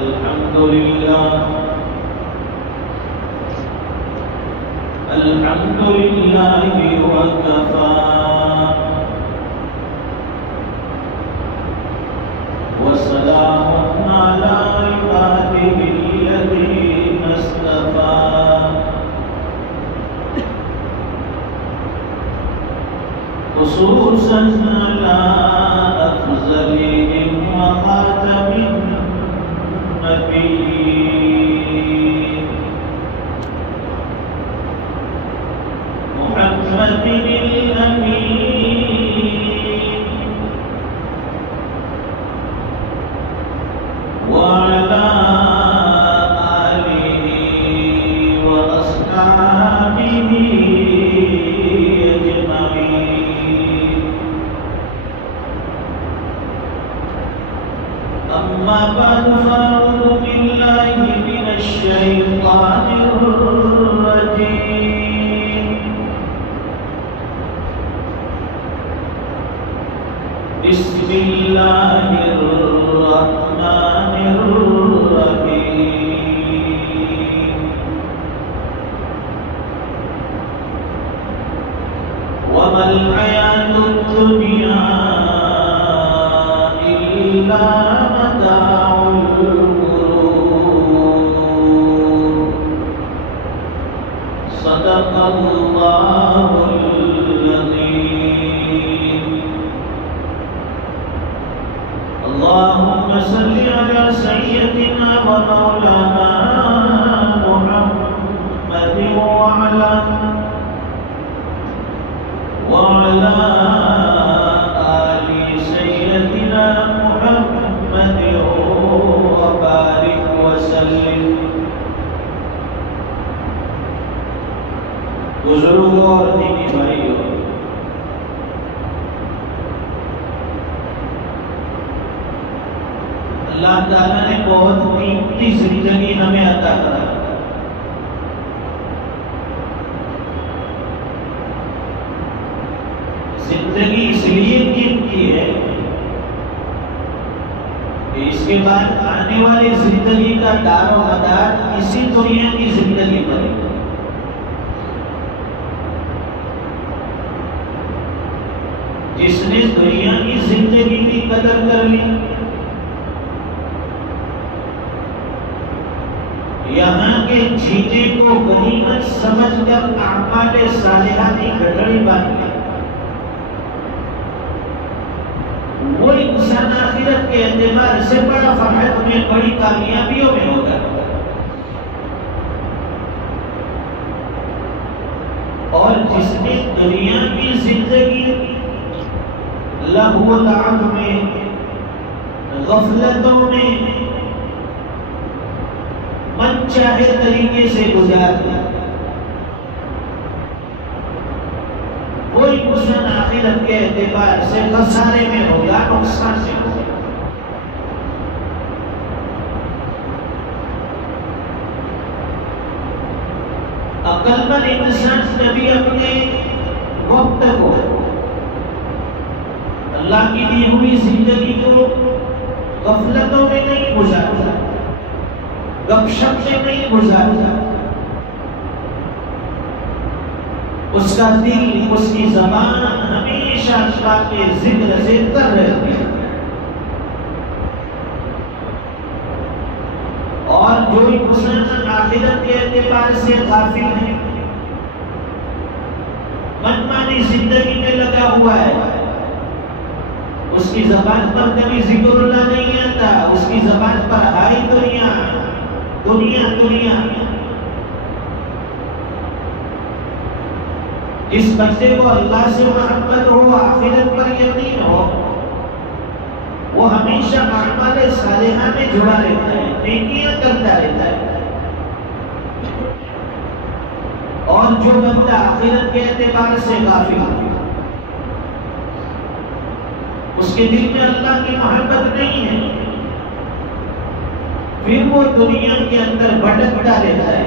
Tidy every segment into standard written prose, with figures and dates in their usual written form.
अल्हम्दुलिल्लाहि वकफा वसलामुन अला इबादिहिल्लज़ीना इस्तफ़ा खुसूसन अला अफ़ज़लिहिम व ख़ातमिन नबिय्यीन मुहम्मदिनिल अमीन व अला आलिहि व अस्हाबिहि अजमईन। अम्मा बाद फ़अऊज़ु बिल्लाहि मिनश शैतानिर रजीम। बिस्मिल्लाहिर रहमानिर रहीम। वमल हयातुद दुनिया इल्ला मताउल गुरूर। सदक़ल्लाहुल अज़ीम। अल्लाहुम्मा सल्लि अला सय्यदिना व मौलाना मुहम्मदिन व अला आलि सय्यदिना मुहम्मदिन व बारिक व सल्लिम। बुजुर्गों और दीनी भाइयों, अल्लाह ताला ने बहुत कीमती जिंदगी हमें अता करा। जिंदगी इसलिए कीमती है कि इसके बाद आने वाली जिंदगी का दारो मदार इसी दुनिया की जिंदगी पर है। जिसने दुनिया की जिंदगी की कदर कर ली, यहाँ के चीजे को गनीमत समझकर आमाले सालिहा की गठड़ी बांध ली, वो इंसान आखिरत के एतबार से बड़ा फर्हत में, बड़ी कामयाबियों में होगा। और जिसने दुनिया की जिंदगी लहू व लअब में, गफलतों में मन चाहे तरीके से गुजार दिया, वो इंसान आखिरत के एतबार से खसारे में होगा, नुकसान में होगा। अक्लमंद इंसान कभी अपने वक्त को, अल्लाह की दी हुई जिंदगी को गफलतों में नहीं गुजारता, गपशप में नहीं गुजारता। उसका दिल, उसकी ज़बान हमेशा अल्लाह के जिक्र से तर रहती है। और जो इंसान आखिरत के एतबार से गाफिल है, मनमानी जिंदगी में लगा हुआ है, उसकी ज़बान पर कभी जिक्रुल्लाह नहीं आता, उसकी ज़बान पर हाय दुनिया दुनिया दुनिया। जिस बंदे को अल्लाह से मोहब्बत हो, आखिरत पर यकीन हो, वो हमेशा अमाले सालिहा में जुड़ा रहता है, नेकियां करता रहता है। और जो बंदा आखिरत के एतबार से गाफिल, उसके दिल में अल्लाह की मोहब्बत नहीं है, फिर वो दुनिया के अंदर भटकता रहता है,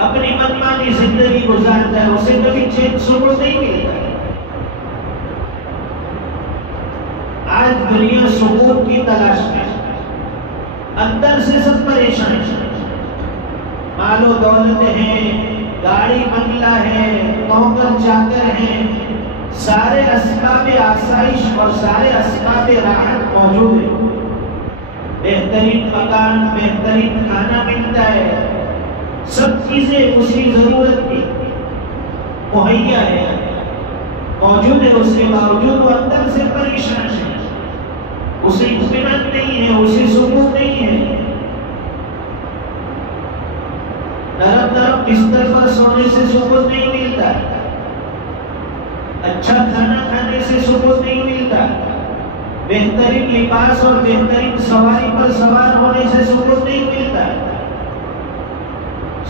अपनी मनमानी जिंदगी गुजारता है, उसे कभी चैन सुकून नहीं मिलता है। आज दुनिया सुकून की तलाश में, अंदर से सब परेशान है, मालो दौलत है, गाड़ी बंगला है, नौकर चाकर है, सारे असबाब आसाइश और सारे असबाब राहत मौजूद है। बेहतरीन मकान, बेहतरीन खाना मिलता है, सब चीजें उसकी जरूरत की मुहैया है, मौजूद है। उसके बावजूद वो अंदर से परेशान है, उसे इत्मीनान नहीं है, उसे सुकून नहीं है। नरम नरम बिस्तर पर सोने से सुकून नहीं मिलता, अच्छा खाना खाने से सुकून नहीं मिलता, बेहतरीन लिबास और बेहतरीन सवारी पर सवार होने से सुकून नहीं मिलता।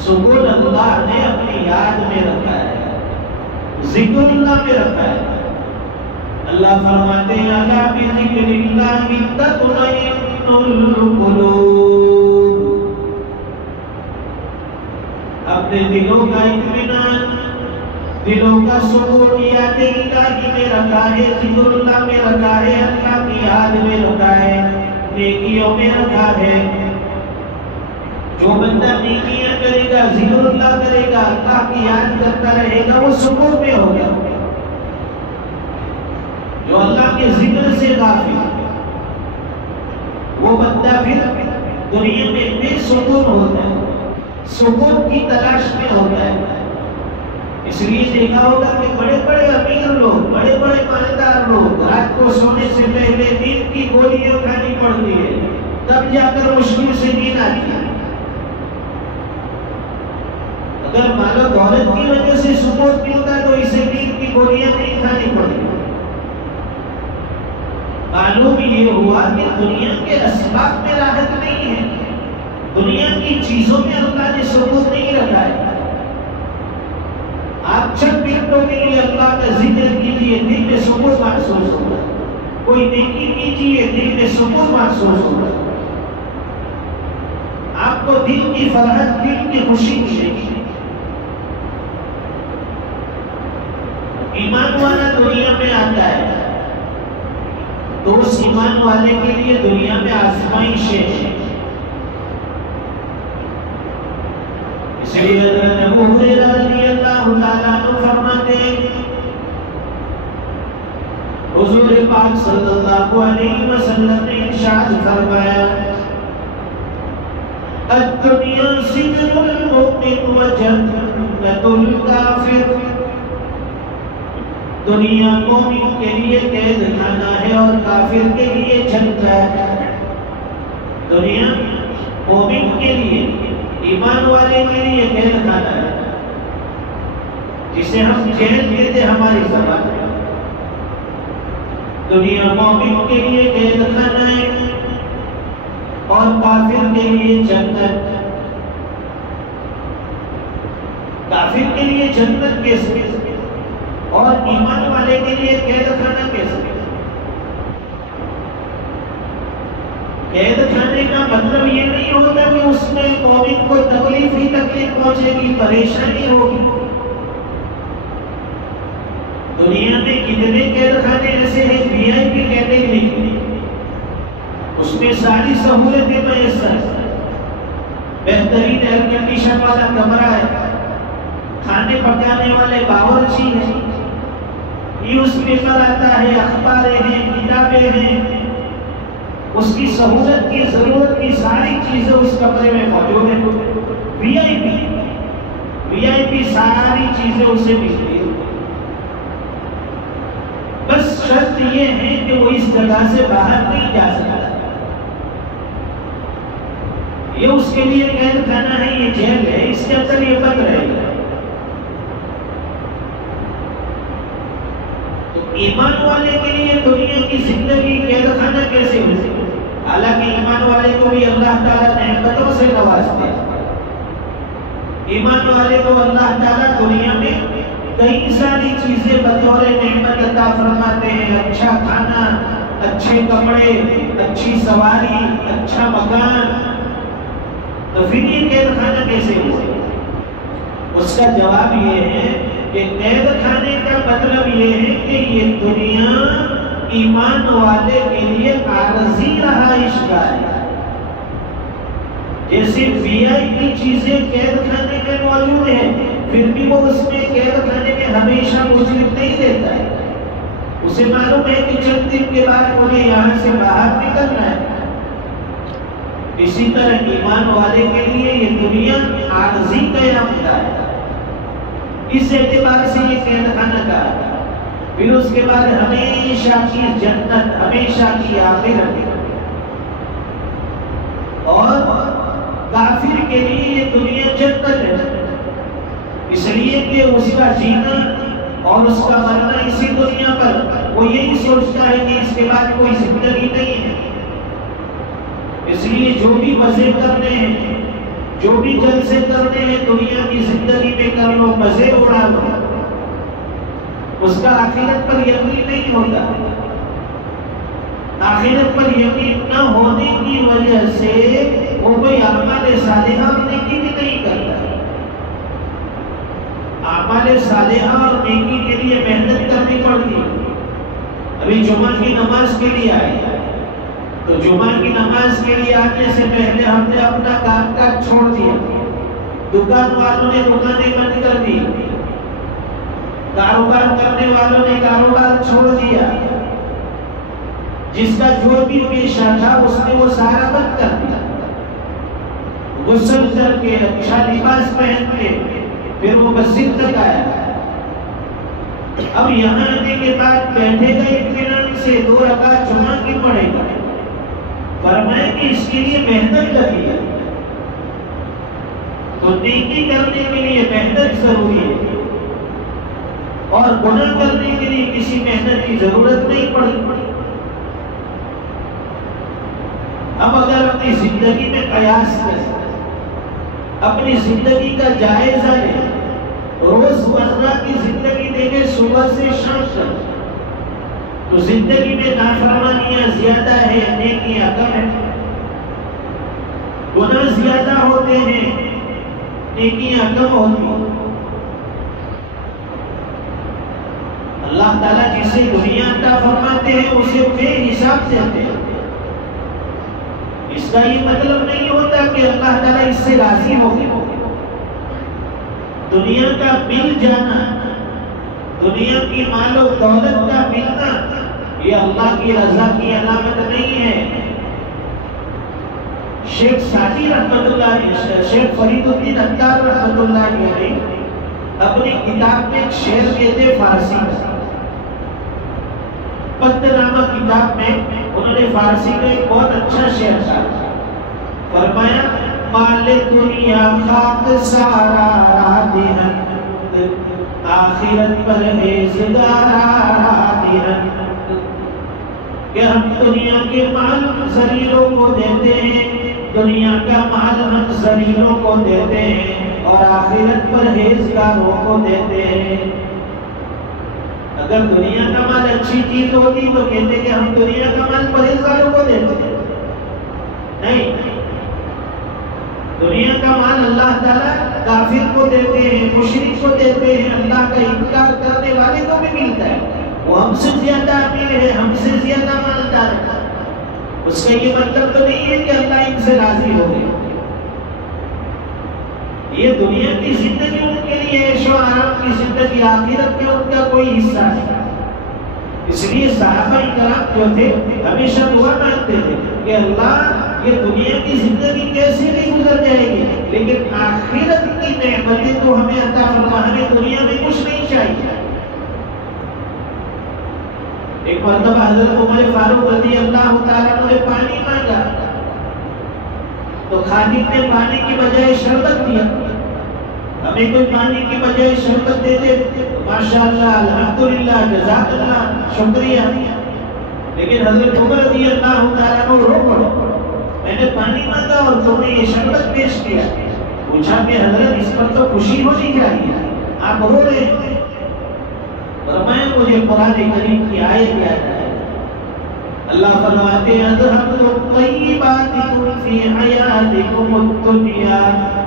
सुकून अल्लाह ने अपनी याद में रखा है, जिक्रुल्लाह में रखा है। अल्लाह फरमाते हैं अला बिज़िक्रिल्लाहि तत्मइन्नुल कुलूब, अपने दिलों का इत्मीनान, दिलों का सुकून याद इलाही में रखा है, जिक्रुल्लाह में रखा है, अल्लाह की याद में रखा है, नेकियों में रखा है। जो बंदा नेकियां करेगा, जिक्रुल्लाह करेगा, अल्लाह की याद करता रहेगा, वो सुकून में होगा। जो अल्लाह के जिक्र से गाफिल, वो बंदा फिर दुनिया में बेसुकून होता है, सुकून की तलाश में होता है। इसलिए देखा होगा कि बड़े बड़े अमीर लोग, बड़े बड़े मालदार लोग रात को सोने से पहले नींद की गोलियां खानी पड़ती है, तब जाकर मुश्किल से नींद आती है। अगर मालो दौलत की वजह से सुकून मिलता तो इसे नींद की गोलियां नहीं खानी पड़ती। मालूम ये हुआ कि दुनिया के असबाब में राहत नहीं है, दुनिया की चीजों में अल्लाह ने सुकून नहीं रखा है। आप चंद मिनटों के लिए अल्लाह का जिक्र कीजिए, दिल में सुकून महसूस होगा। कोई नेकी कीजिए, दिल में सुकून महसूस होगा। आपको दिल की फरहत, दिल की खुशी मिलेगी। ईमान वाला दुनिया में आता है तो उस ईमान वाले के लिए दुनिया में आजमाइशें हैं। इसलिए हज़रत अबू हुरैरा रज़ियल्लाहु ताला अन्हु फरमाते हैं, हुज़ूर पाक सल्लल्लाहु अलैहि वसल्लम ने इरशाद फरमाया, अद-दुनिया सिजनुल मुमिन व जन्नतुल काफिर, दुनिया मोमिन के लिए कैद खाना है और काफिर के लिए जन्नत। दुनिया मोमिन के लिए, ईमान वाले के लिए कैद खाना है, जिसे हम जेल कहते हमारी ज़बान में। दुनिया मोमिन के लिए कैद खाना है और काफिर के लिए जन्नत। काफिर के लिए जन्नत कैसे और ईमान वाले के लिए कैद खाना कैसे? कैद खाने का मतलब ये नहीं होता कि उसमें मोमिन को तकलीफ ही तकलीफ पहुंचेगी, परेशानी होगी। दुनिया में कितने कैद खाने ऐसे हैं वीआईपी कैटेगरी, उसमें सारी सहूलतें मैसर, बेहतरीन एयर कंडीशन वाला कमरा है, खाने पकाने वाले बावर्ची हैं, न्यूज़पेपर आता है, अखबारें हैं, किताबें हैं, उसकी सहूलत की, जरूरत की सारी चीजें उस कमरे में मौजूद है। वीआईपी सारी चीजें उसे मिलती है। बस शर्त ये है कि वो इस जगह से बाहर नहीं जा सकता। ये उसके लिए कैद खाना है, ये जेल है, इसके अंदर ये बंद रहेगा। ईमान वाले के लिए दुनिया की जिंदगी कैद खाना कैसे हो सकती? हालांकि ईमान वाले को भी अल्लाह ताला नेमतों से नवाजते हैं। ईमान वाले को अल्लाह ताला दुनिया में कई सारी चीजें बतौर नेमत अता फरमाते हैं। अच्छा खाना, अच्छे कपड़े, अच्छी सवारी, अच्छा मकान। तो फिर ये कैद खाना कैसे हो? उसका जवाब ये है कि कैद खाने का मतलब ये है कि ये दुनिया ईमान वाले के लिए आरज़ी रहाइश गाह है। जैसे वीआईपी चीजें कैद खाने में मौजूद है, फिर भी वो उसमें कैद खाने में हमेशा मुस्लिम नहीं रहता है। उसे मालूम है कि चंद दिन के बाद मुझे यहाँ से बाहर निकलना है। इसी तरह ईमान वाले के लिए ये दुनिया आरजी कयामत है, इस एतबार से ये कैद खाना का। फिर उसके बाद हमेशा की जन्नत, हमेशा की आखिरत। और काफिर के लिए ये दुनिया जन्नत है, इसलिए कि उसका जीना और उसका मरना इसी दुनिया पर, वो यही सोचता है कि इसके बाद कोई जिंदगी नहीं है। इसलिए जो भी मजे करने हैं, जो भी जलसे करने हैं दुनिया की जिंदगी में कर लो, मजे उड़ा लो, उसका आखिरत पर यकीन नहीं होता। आखिरत पर यकीन न होने की वजह से वो कोई आमाल सालिहा और नेकी भी नहीं करता। आमाल सालिहा और नेकी के लिए मेहनत करनी पड़ती है। अभी जुमा की नमाज के लिए आए, तो जुमा की नमाज के लिए आने से पहले हमने अपना कामकाज छोड़ दिया, दुकान वालों ने दुकानें बंद कर दी, कारोबार करने वालों ने कारोबार छोड़ दिया, जिसका जो भी पेशा था उसने वो सारा बंद कर दिया। गुस्ल करके अच्छा लिबास पहन के फिर वो मस्जिद तक आया। अब यहाँ आने के बाद बैठेगा इत्मीनान से, 2 रकात जुमा की पढ़ेगा। फरमाया कि इसके लिए मेहनत लगी है, तो नेकी करने के लिए मेहनत जरूरी है और गुनाह करने के लिए किसी मेहनत की जरूरत नहीं पड़ती। अब अगर अपनी जिंदगी में कयास करें, अपनी जिंदगी का जायजा लें, रोजमर्रा की जिंदगी देखें सुबह से शाम तक, तो जिंदगी में नाफरमानियां ज्यादा है, नेकियां कम है। गुनाह ज्यादा होते हैं, नेकियां कम होती हैं। अल्लाह ताला जिसे दुनिया अता फरमाते हैं उसे बेहिसाब देते हैं। इसका ये मतलब नहीं होता कि अल्लाह ताला इससे राजी हो गए। दुनिया का मिल जाना, दुनिया की मालो दौलत का मिलना, ये अल्लाह की रजा की अलामत नहीं है। शेख सादी रहमतुल्लाह, शेख फरीदुद्दीन अत्तार रहमतुल्लाह अपनी किताब में एक शेर कहते फारसी में, पद्यनामा किताब में उन्होंने फारसी में एक बहुत अच्छा शेर था। फरमाया माले दुनिया खाक सारा आखिरत पर है कि हम दुनिया के माल जरीलों को देते हैं, दुनिया का माल हम जरीलों को देते हैं और आखिरत पर हेजगारों को देते हैं। अगर दुनिया का माल अच्छी चीज होती तो कहते कि हम दुनिया का माल परहेजगारों को देते हैं। नहीं, दुनिया का माल अल्लाह ताला काफिर को देते हैं, मुशरिक को देते हैं, अल्लाह का इनकार करने वाले को भी मिलता है। वो हमसे ज्यादा अमीर है, हमसे ज्यादा मालदार है, उसका ये मतलब तो नहीं है कि अल्लाह इनसे राजी हो गए। ये दुनिया की जिंदगी उनके लिए ऐशो आराम की जिंदगी, आखिरत में उनका कोई हिस्सा नहीं। इसलिए सहाबा इकराम जो थे हमेशा दुआ मांगते थे कि अल्लाह ये दुनिया की जिंदगी कैसे भी गुजर जाएगी, लेकिन आखिरत की नेमतें तो हमें अता फरमा, हमें दुनिया में कुछ नहीं चाहिए। एक मरतबा हज़रत उमर फारूक रज़ी अल्लाह तआला ने पानी मांगा, तो खादिम ने पानी की बजाय शरबत दिया। हमें कोई पानी की बजाय शरबत दे दे, माशाअल्लाह, अल्हम्दुलिल्लाह, जज़ाकल्लाह, शुक्रिया। लेकिन हज़रत उमर रज़ी अल्लाह तआला को रो पड़ो, मैंने पानी मांगा और तुमने ये शरबत पेश किया। पूछा कि हज़रत इस पर तो खुशी होनी चाहिए, आप रो रहे हैं। फरमाया मुझे कुरान करीम की आयत याद आई। अल्लाह फरमाते हैं अज़हबतुम तय्यिबातिकुम फी हयातिकुम दुनिया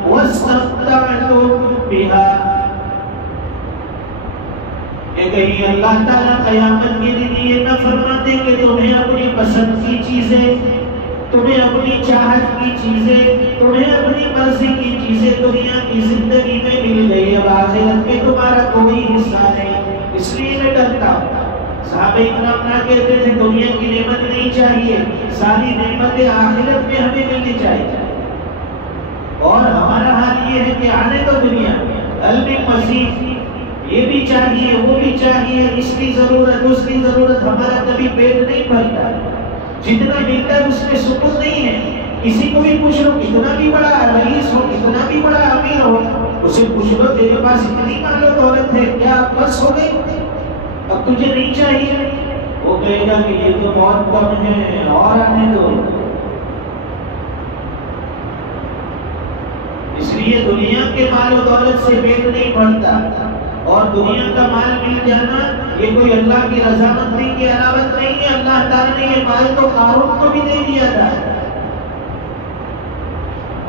वस्तमतअतुम बिहा। ये कहीं अल्लाह ताला क़यामत के दिन ये न फरमाते कि तुम्हें अपनी पसंद की चीजें, तुम्हें अपनी अपनी चाहत की चीजें, तुम्हें अपनी मर्जी की चीजें दुनिया की जिंदगी में मिल गई, अब आखिरत में तुम्हारा कोई हिस्सा नहीं, इसलिए मैं डरता हूँ। साहबे इकराम ना कहते थे दुनिया की नेमत नहीं चाहिए, सारी नेमतें आखिरत में हमें मिलनी चाहिए। और हमारा हाल ये है कि आने तो दुनिया अल्बी मसीह ये भी चाहिए, वो भी चाहिए, इसकी जरूरत उसकी जरूरत, हमारा कभी पेट नहीं भरता। जितना मिलता है उसमें सुकून नहीं है। किसी को भी पूछ लो, कितना भी बड़ा रईस हो, कितना भी बड़ा अमीर हो, उसे पूछ लो तेरे पास इतनी मालो दौलत है क्या बस हो गई, अब तुझे नहीं चाहिए? वो कहेगा कि ये तो बहुत कम है और आने दो। इसलिए दुनिया के मालो दौलत से पेट नहीं भरता, और दुनिया का माल मिल जाना ये कोई अल्लाह की रज़ामंदी की अलामत नहीं है। अल्लाह ताला ने ये माल तो कारून को भी दे दिया था,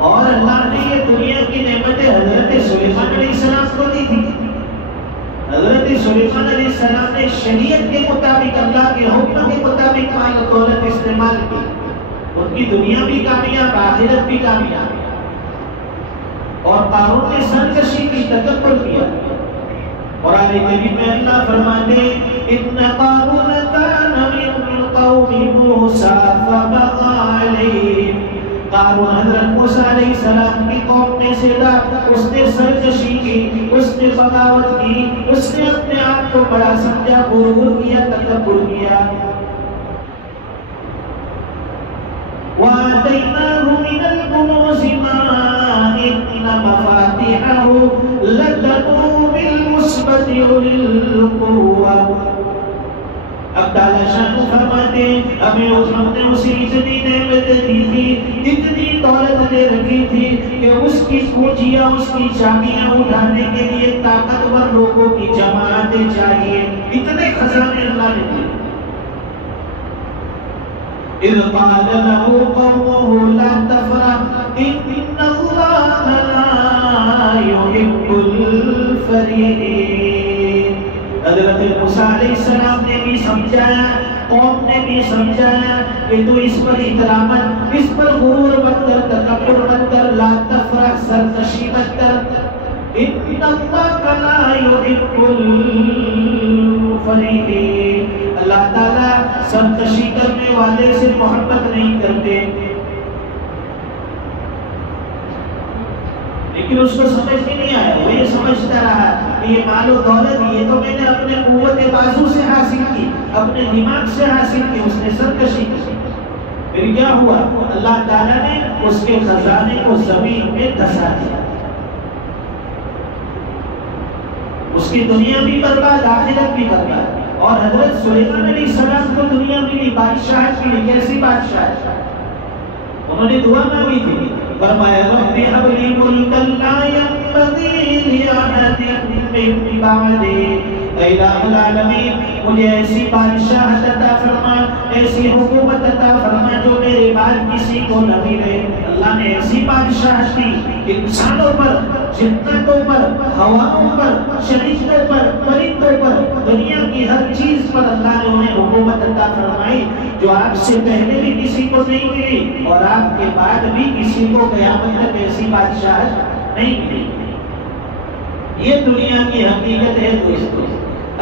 और अल्लाह ने ये दुनिया की नेमतें हजरत सुलेमान अलैहिस्सलाम को दी थी। हजरत सुलेमान अलैहिस्सलाम ने शरीयत के मुताबिक, अल्लाह के हुक्म के मुताबिक माल दौलत इस्तेमाल की, उनकी दुनिया भी कामयाब, आखिरत भी कामयाब। और कारून ने सरकशी की, तकब्बुर किया। और आगे करीम में अल्लाह फरमाते इन्ना कारून कान मिन कौमी मूसा फबगा अलैहिम। कारून हजरत मूसा अलैहिस्सलाम की कौम में से था, उसने सरकशी की, उसने बगावत की, उसने अपने आप को बड़ा समझा, गुरूर किया, तकब्बुर किया। वातैनाहु मिनल कुनूज़ि मा इन्ना मफातिहहु लतनू बिलमुस्बति उलिल कुव्वा। अब ताला शान फरमाते हमें हमने उसे इतनी नेमतें दी थी, इतनी दौलत दे रखी थी कि उसकी कुंजियां, उसकी चाबियां उठाने के लिए ताकतवर लोगों की जमातें चाहिए, इतने खजाने अल्लाह ने दिए। इज़ क़ाल लहू क़ौमुहु ला तफ़रह इन्नल्लाह ला युहिब्बुल फ़रीहीन। हज़रत मूसा अलैहिस्सलाम ने भी समझाया, कौम ने भी समझाया कि तू इस पर इतरा मत, इस पर गुरूर मत कर, तकब्बुर मत कर, ला तफ़रह, सरकशी मत कर। इन्नल्लाह ला युहिब्बुल फ़रीहीन। अल्लाह ताला सरकशी करने वाले से मोहब्बत नहीं करते। लेकिन उसको समझ में नहीं आया, वो ये समझता रहा कि ये मालो दौलत ये तो मैंने अपने कुव्वत बाजू से हासिल की, अपने दिमाग से हासिल की, उसने सरकशी की। फिर क्या हुआ? अल्लाह ताला ने उसके खजाने को जमीन में धंसा दिया, उसकी दुनिया भी बर्बाद, आखिरत भी बर्बाद। और हजरत सुलेमान अलैहिस्सलाम को दुनिया मिली, बादशाह मिली। कैसी बादशाह? उन्होंने दुआ मांगी थी, फरमाया रब्बी हबली मुल्कन ला यंबगी लिअहदिन मिन बअदी। ऐ इलाहुल आलमीन, मुझे ऐसी बादशाह अता फरमा, ऐसी हुकूमत अता फरमा जो मेरे बाद किसी को न मिले। अल्लाह ने ऐसी बादशाह दी, इंसानों पर, जिन्नतों पर, हवाओं पर, शरीरों पर, परिंदों पर, दुनिया की हर चीज पर अल्लाह ने उन्हें हुकूमत अता फरमाई जो आपसे पहले भी किसी को नहीं मिली और आपके बाद भी किसी को क़यामत तक ऐसी बादशाह नहीं मिली। ये दुनिया की हकीकत है दोस्तों।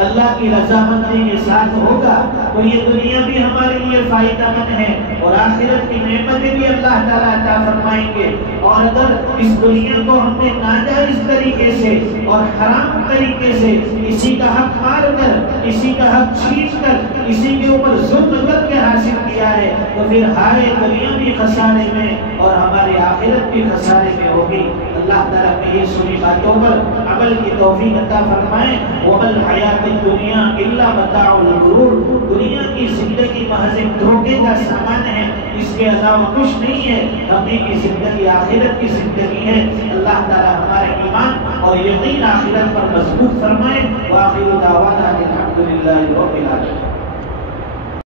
अल्लाह की रज़ामंदी के साथ होगा तो ये दुनिया भी हमारे लिए फायदेमंद है और आखिरत की नेमतें भी अल्लाह ताला अता फरमाएंगे। और अगर इस दुनिया को हमने नाजायज तरीके से और हराम तरीके से किसी का हक मार कर, किसी का हक छीन कर, किसी के ऊपर जुल्म करके हासिल किया है तो फिर हारे दुनिया भी खसारे में और हमारी आखिरत भी खसारे में होगी। अल्लाह ताला की ये सुनी बातों पर अमल की तौफीक अता फरमाए। वमल हयात दुनिया इल्ला मताउल गुरूर। दुनिया की जिंदगी महज एक धोखे का सामान है, इसके अलावा कुछ नहीं है। हकीकी जिंदगी आखिरत की जिंदगी है। अल्लाह ताला हमारे ईमान और यकीन आखिरत पर मजबूत फरमाए। व आखिरु दावाना अनिल हम्दुलिल्लाहि रब्बिल आलमीन।